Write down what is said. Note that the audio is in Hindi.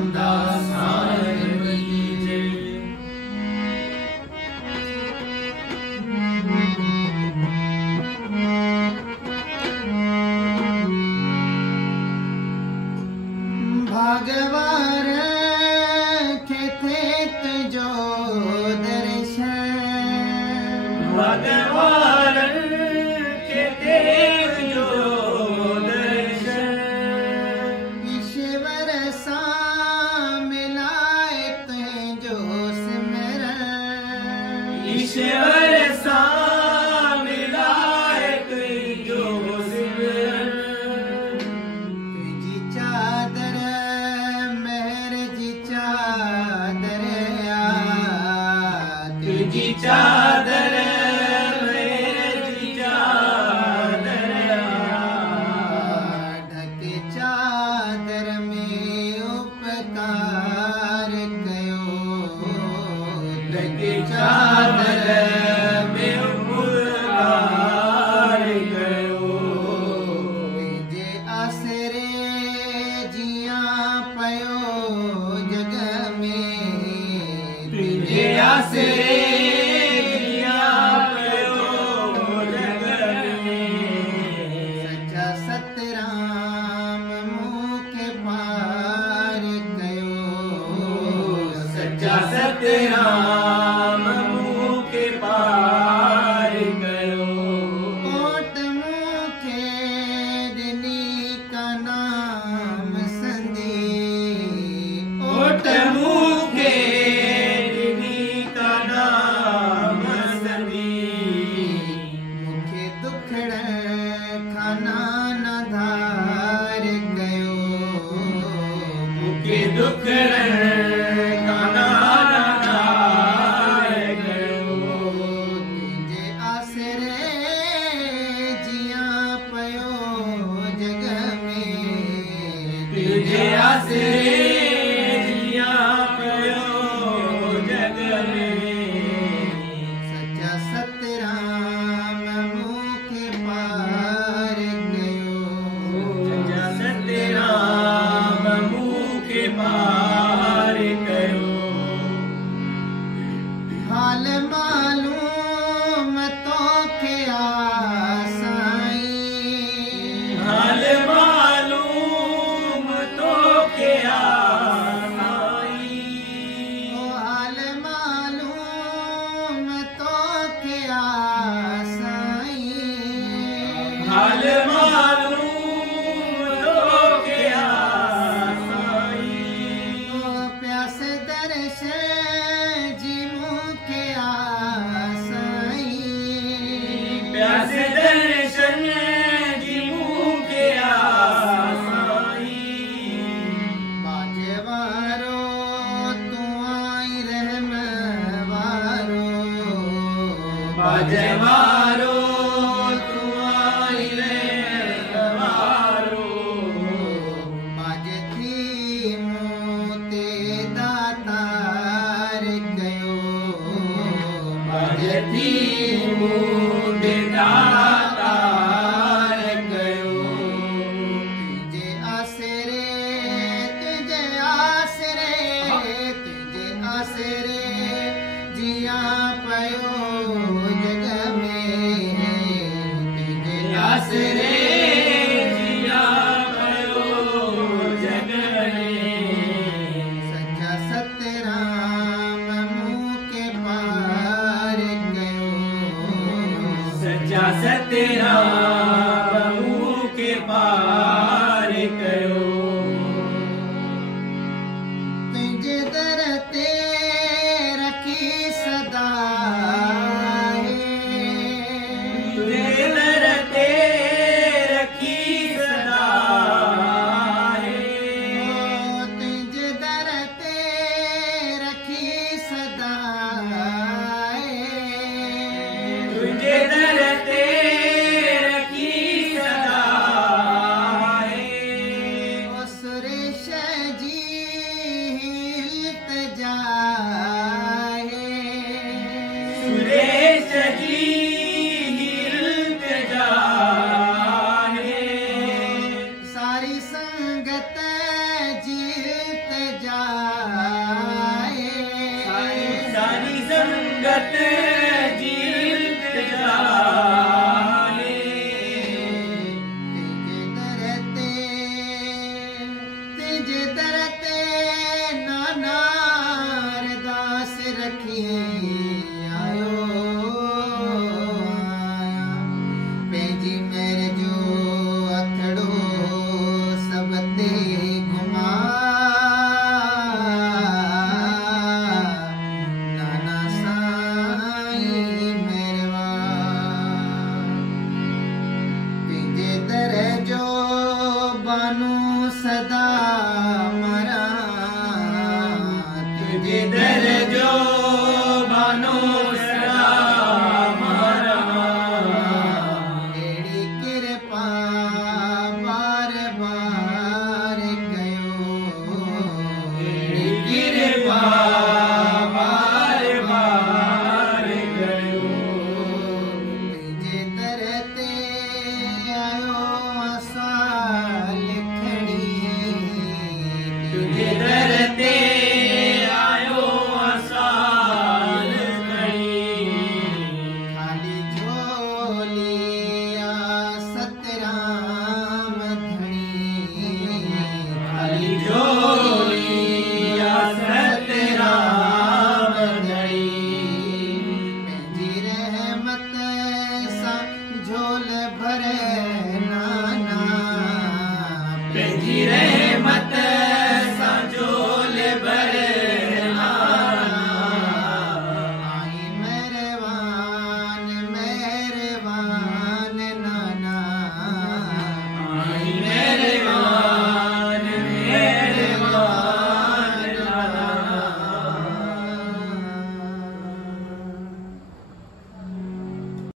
रामदास साहिब की जय। भागवार के थे जो दर्शन, भगवान के देव जो दर्शन, ईश्वर सा मिलाए ते जो सिमरन, ईश्वर सा मिलाए तुझ जो सिमरन। तुझी चादर मेहर जी चादर आ, तुझी चादर मेरी चादर ढके चादर में उपकार कयो, ढके चादर में उपकार कयो। तुझे आसरे जिया पयो जग में, तुझे आसरे जिया पयो जग में। सच्चा सतराम मुँह के पार कयो, सच्चा सतराम मुँह के पार कयो। कोट मुँह के दिनी का नाम संदी, ओट मुँह के दिनी का नाम संदी। मुखे दुखड़ खाना न धार गयो, मुखे दुखड़ खाना न धार गयो। तुझे आसरे जिया पयो जग में, तुझे आसरे जिया पयो जग में। सच्चा सतराम मुँह के पार गयो, सच्चा सतराम मुँह के पार कयो। हाल मालूम तो के आसाई, हाल मालूम तो क्या नाई। ओ हाल मालूम तो के आसाई, हाल मालूम तो क्या साई। ओ प्यास दर्शन जी मुँह के आसाई, प्यास दर्शन जी मुँह के आसाई। बाजेवारो तू आई रहम वारो, बाजेवारो तू आई रे वारो। बाजे थी मोते दातार गयो, बाजती मुझे दातार गयो। तुझे आसरे तुझे आसरे तुझे आसरे जिया पयो जग में, तुझे आसरे जिया पयो जग में। सच्चा सतराम मुँह के पार गयो, सच्चा सतराम मुँह के पार कयो। तुझे दर ते रखी सदा तुझे दर ते रखी सदा है। तुझे दर ते रखी सदा तुझे दर ते रखी सदा है। ओ सुरेश जी इल्तिजा है, सुरेश जी इल्तिजा है। सारी संगत जी इल्तिजा नारदास रखिए आयो आया पंहिंजी मेरे जो अथड़ो सब ते घुमा नाना साईं मेरवा तुझे दर जो बानू सदा मरा तुझे दर जो बानो सदा मारा तेरी कृपा बार बार कयो तेरी कृपा बार बार कयो तुझे दर ते आयो असां लिखड़ी तुझे दर